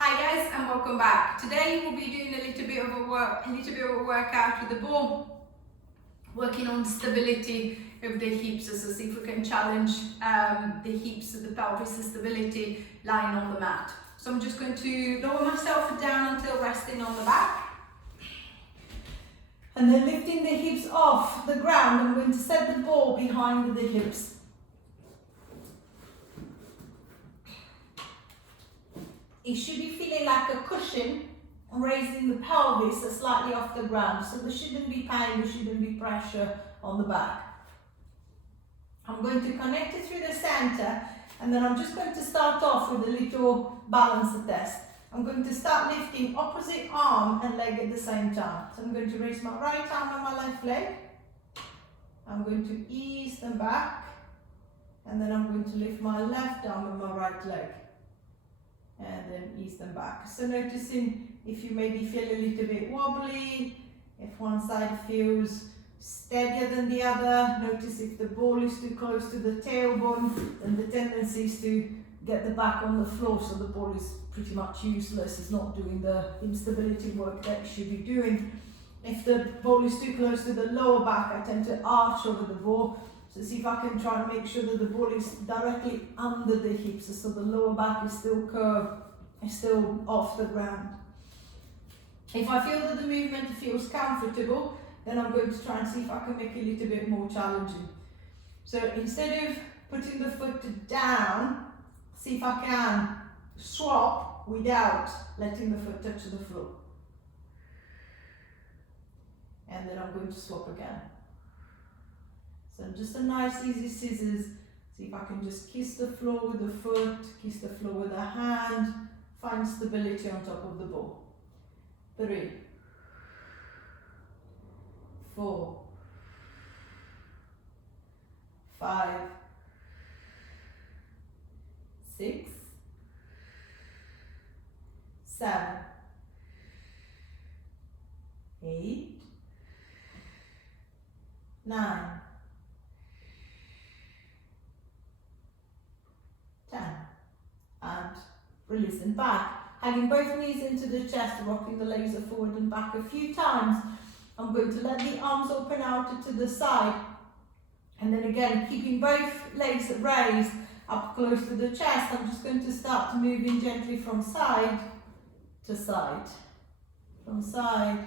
Hi guys, and welcome back. Today we'll be doing a little bit of a workout with the ball, working on stability of the hips. So see if we can challenge the hips, the pelvis stability lying on the mat. So I'm just going to lower myself down until resting on the back. And then lifting the hips off the ground, I'm going to set the ball behind the hips. It should be feeling like a cushion, raising the pelvis slightly off the ground. So there shouldn't be pain, there shouldn't be pressure on the back. I'm going to connect it through the center, and then I'm just going to start off with a little balance test. I'm going to start lifting opposite arm and leg at the same time. So I'm going to raise my right arm and my left leg. I'm going to ease them back, and then I'm going to lift my left arm and my right leg. And then ease them back. So noticing if you maybe feel a little bit wobbly, if one side feels steadier than the other, notice if the ball is too close to the tailbone, then the tendency is to get the back on the floor, so the ball is pretty much useless, it's not doing the instability work that it should be doing. If the ball is too close to the lower back, I tend to arch over the ball. So see if I can try and make sure that the ball is directly under the hips, so the lower back is still curved, is still off the ground. If I feel that the movement feels comfortable, then I'm going to try and see if I can make it a little bit more challenging. So instead of putting the foot down, see if I can swap without letting the foot touch the floor. And then I'm going to swap again. So just a nice easy scissors. See if I can just kiss the floor with the foot, kiss the floor with the hand, find stability on top of the ball. 3, 4, 5, 6, 7, 8, 9, 10, and releasing back. Hanging both knees into the chest, rocking the legs forward and back a few times. I'm going to let the arms open out to the side, and then again keeping both legs raised up close to the chest. I'm just going to start moving gently from side to side, from side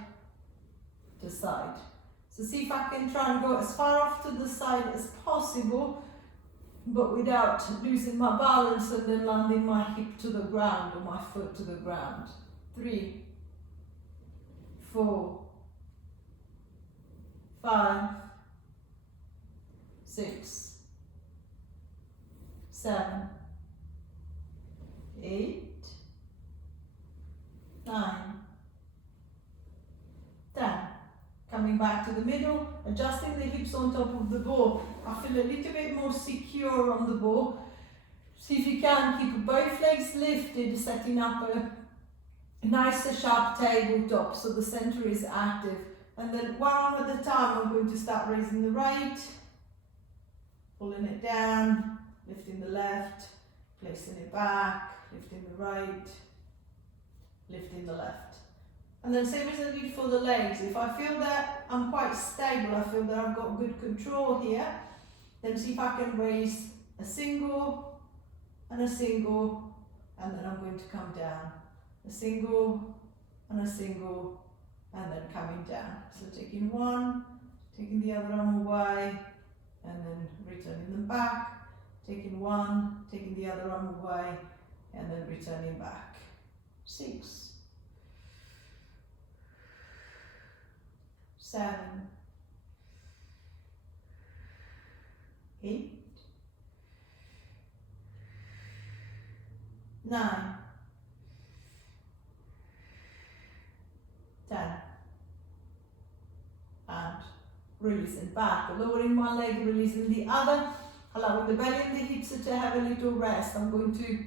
to side. So see if I can try and go as far off to the side as possible, but without losing my balance and then landing my hip to the ground or my foot to the ground. 3, 4, 5, 6, 7, 8, 9, 10. Coming back to the middle, adjusting the hips on top of the ball. I feel a little bit more secure on the ball. See if you can keep both legs lifted, setting up a nice sharp tabletop so the center is active. And then one arm at a time, I'm going to start raising the right, pulling it down, lifting the left, placing it back, lifting the right, lifting the left. And then same as I did for the legs, if I feel that I'm quite stable, I feel that I've got good control here, then see if I can raise a single, and then I'm going to come down. A single, and then coming down. So taking one, taking the other arm away, and then returning them back. Taking one, taking the other arm away, and then returning back. 6, 7, 8, 9, 10, and releasing back, lowering one leg, releasing the other, allowing the belly and the hips to have a little rest. I'm going to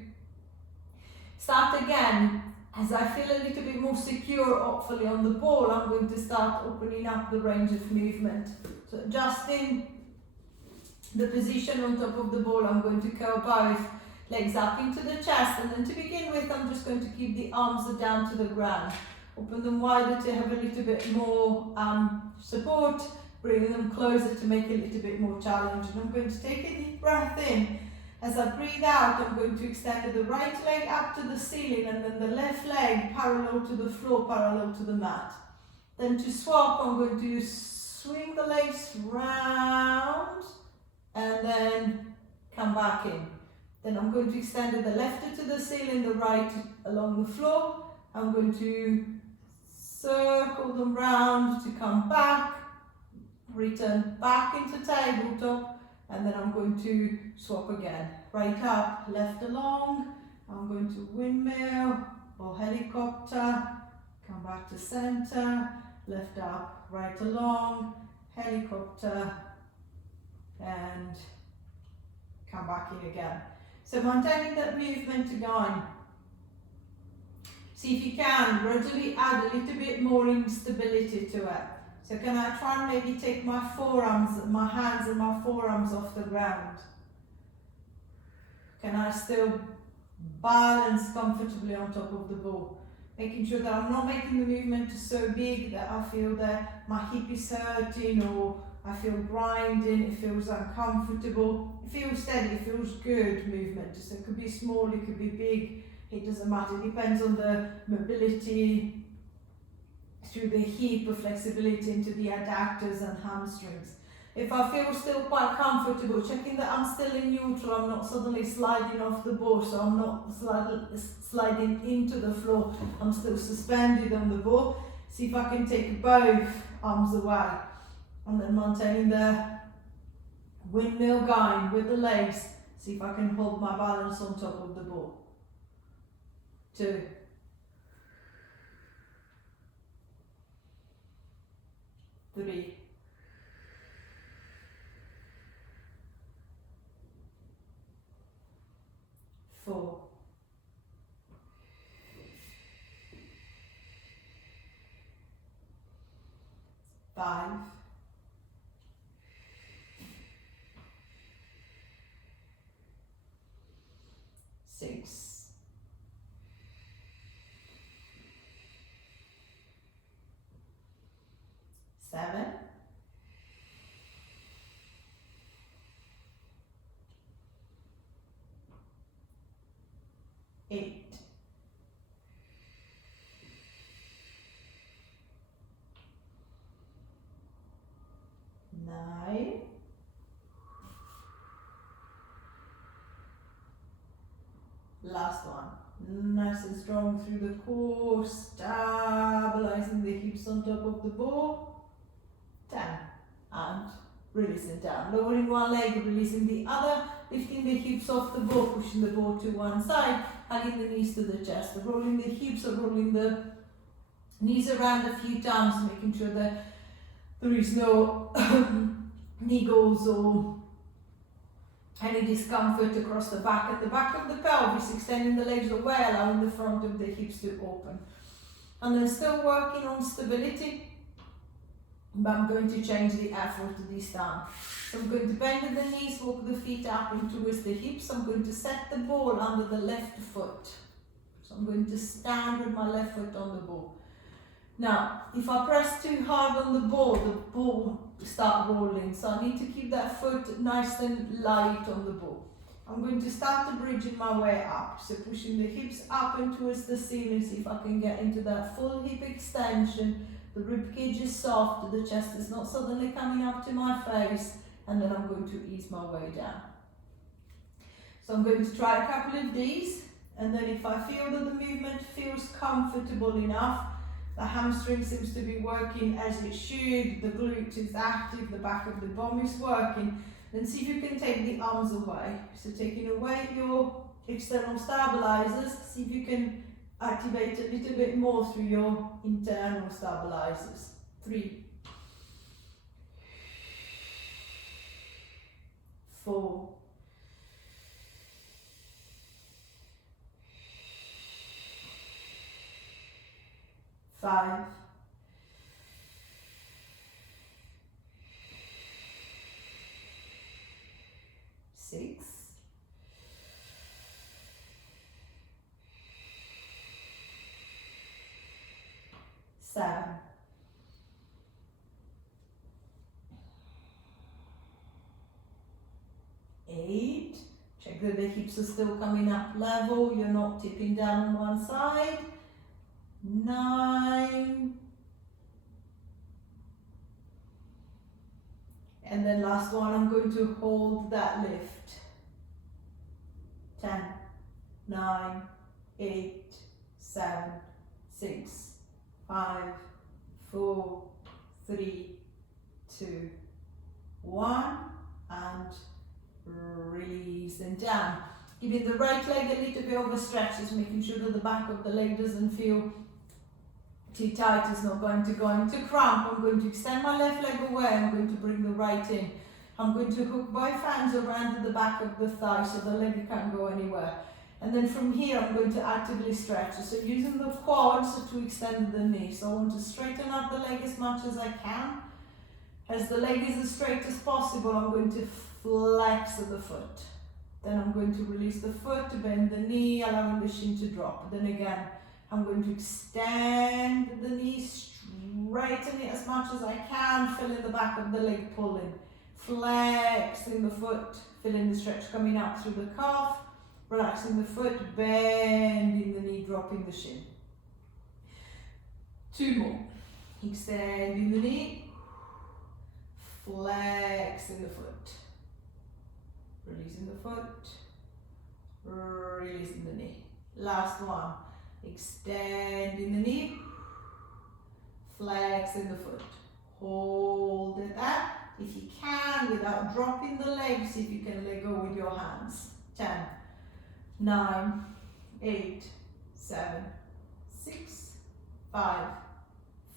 start again. As I feel a little bit more secure, hopefully, on the ball, I'm going to start opening up the range of movement. So adjusting the position on top of the ball, I'm going to curl both legs up into the chest, and then to begin with I'm just going to keep the arms down to the ground. Open them wider to have a little bit more support, bring them closer to make it a little bit more challenging. I'm going to take a deep breath in. As I breathe out, I'm going to extend the right leg up to the ceiling and then the left leg parallel to the floor, parallel to the mat. Then to swap, I'm going to swing the legs round and then come back in. Then I'm going to extend the left to the ceiling, the right along the floor. I'm going to circle them round to come back, return back into tabletop, and then I'm going to swap again. Right up, left along. I'm going to windmill or helicopter, come back to center, left up, right along, helicopter, and come back in again. So maintaining that movement going. See if you can gradually add a little bit more instability to it. So can I try and maybe take my forearms, my hands and my forearms off the ground? Can I still balance comfortably on top of the ball? Making sure that I'm not making the movement so big that I feel that my hip is hurting or I feel grinding, it feels uncomfortable. It feels steady, it feels good movement. So it could be small, it could be big, it doesn't matter. It depends on the mobility through the hip, or flexibility into the adductors and hamstrings. If I feel still quite comfortable, checking that I'm still in neutral, I'm not suddenly sliding off the ball, so I'm not sliding into the floor, I'm still suspended on the ball. See if I can take both arms away. And then maintaining the windmill going with the legs. See if I can hold my balance on top of the ball. 2. 3. 4. 5. 6. 7. 8. 9. 1. Nice and strong through the core, stabilizing the hips on top of the ball. 10. And releasing down. Lowering one leg, releasing the other, lifting the hips off the ball, pushing the ball to one side, hugging the knees to the chest, rolling the hips or rolling the knees around a few times, making sure that there is no niggles or any discomfort across the back and the back of the pelvis, extending the legs away, allowing the front of the hips to open. And then still working on stability, but I'm going to change the effort this time. So I'm going to bend the knees, walk the feet up and towards the hips. I'm going to set the ball under the left foot. So I'm going to stand with my left foot on the ball. Now, if I press too hard on the ball will start rolling. So I need to keep that foot nice and light on the ball. I'm going to start to bridging my way up. So pushing the hips up and towards the ceiling. See if I can get into that full hip extension. The rib cage is soft, the chest is not suddenly coming up to my face, and then I'm going to ease my way down. So I'm going to try a couple of these, and then if I feel that the movement feels comfortable enough, the hamstring seems to be working as it should, the glute is active, the back of the bum is working, then see if you can take the arms away. So taking away your external stabilizers, see if you can activate a little bit more through your internal stabilizers. 3. 4. 5. 6. 7, 8. Check that the hips are still coming up level, you're not tipping down on one side. 9. And then last one, I'm going to hold that lift. 10, 9, 8, 7, 6, 5, 4, 3, 2, 1, and release and down. Giving the right leg a little bit of a stretch, just making sure that the back of the leg doesn't feel too tight. It's not going to go into cramp. I'm going to extend my left leg away. I'm going to bring the right in. I'm going to hook both hands around the back of the thigh so the leg can't go anywhere. And then from here, I'm going to actively stretch. So using the quads to extend the knee. So I want to straighten up the leg as much as I can. As the leg is as straight as possible, I'm going to flex the foot. Then I'm going to release the foot to bend the knee, allowing the shin to drop. Then again, I'm going to extend the knee, straighten it as much as I can, feeling the back of the leg pulling. Flexing the foot, feeling the stretch coming up through the calf. Relaxing the foot, bending the knee, dropping the shin. 2 more. Extending the knee, flexing the foot. Releasing the foot, releasing the knee. Last one. Extending the knee, flexing the foot. Hold it up. If you can, without dropping the leg, see if you can let go with your hands. 10, 9, 8, 7, 6, 5,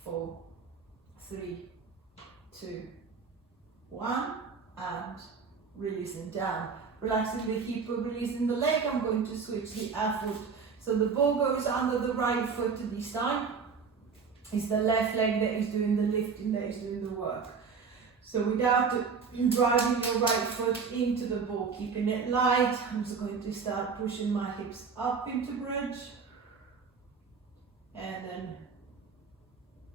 4, 3, 2, 1, and releasing down. Relaxing the hip, releasing the leg. I'm going to switch the foot. So the ball goes under the right foot this time. It's the left leg that is doing the lifting, that is doing the work. So without driving your right foot into the ball, keeping it light, I'm just going to start pushing my hips up into bridge. And then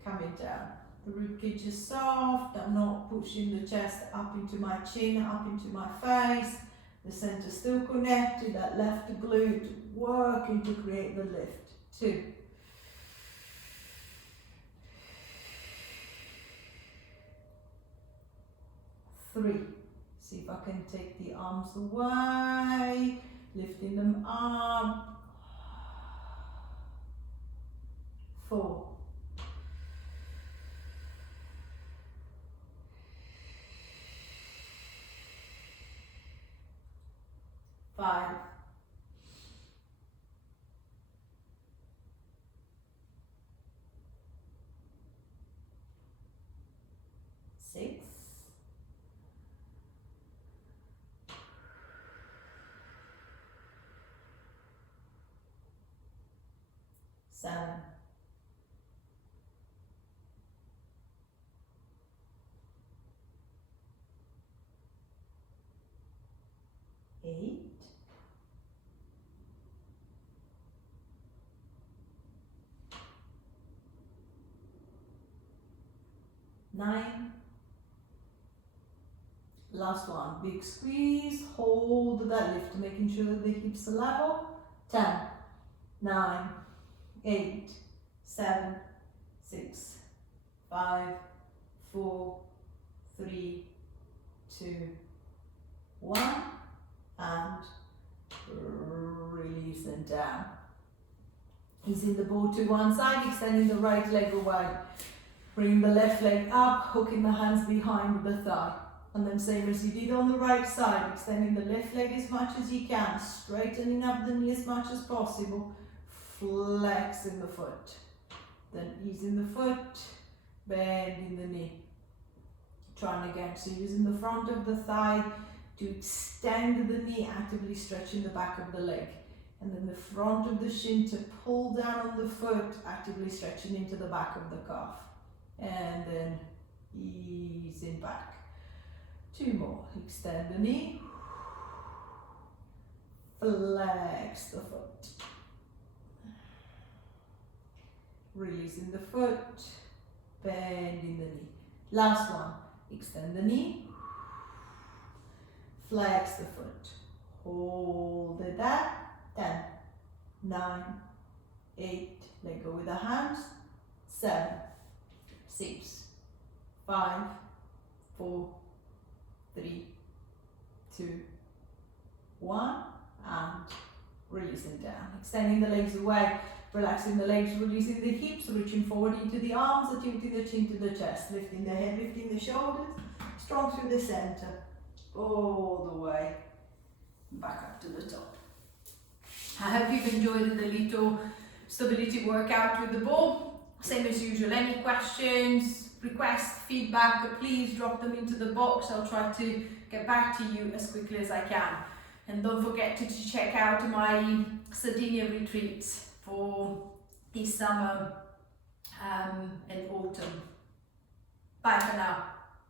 coming down. The ribcage is soft. I'm not pushing the chest up into my chin, up into my face. The center still connected, that left glute working to create the lift. 2. 3. See if I can take the arms away, lifting them up. 4. 5. 6. 7. 8. 9. Last one, big squeeze, hold that lift, making sure that the hips are level. 10, 9, 8, 7, 6, 5, 4, 3, 2, 1, and release and down. Easing the ball to one side, extending the right leg away. Bring the left leg up, hooking the hands behind the thigh. And then same as you did on the right side, extending the left leg as much as you can, straightening up the knee as much as possible, flexing the foot. Then easing the foot, bending the knee. Trying again, so using the front of the thigh to extend the knee, actively stretching the back of the leg. And then the front of the shin to pull down on the foot, actively stretching into the back of the calf. And then easing back. 2 more. Extend the knee. Flex the foot. releasing the foot, bending the knee. Last one, extend the knee, flex the foot, hold it there, 10, 9, 8, let go with the hands, 7, 6, 5, 4, 3, 2, 1, and releasing down. Extending the legs away, relaxing the legs, releasing the hips, reaching forward into the arms, tilting the chin to the chest, lifting the head, lifting the shoulders, strong through the center, all the way back up to the top. I hope you've enjoyed the little stability workout with the ball. Same as usual, any questions, requests, feedback, please drop them into the box. I'll try to get back to you as quickly as I can. And don't forget to check out my Sardinia retreats for this summer and autumn. Bye for now.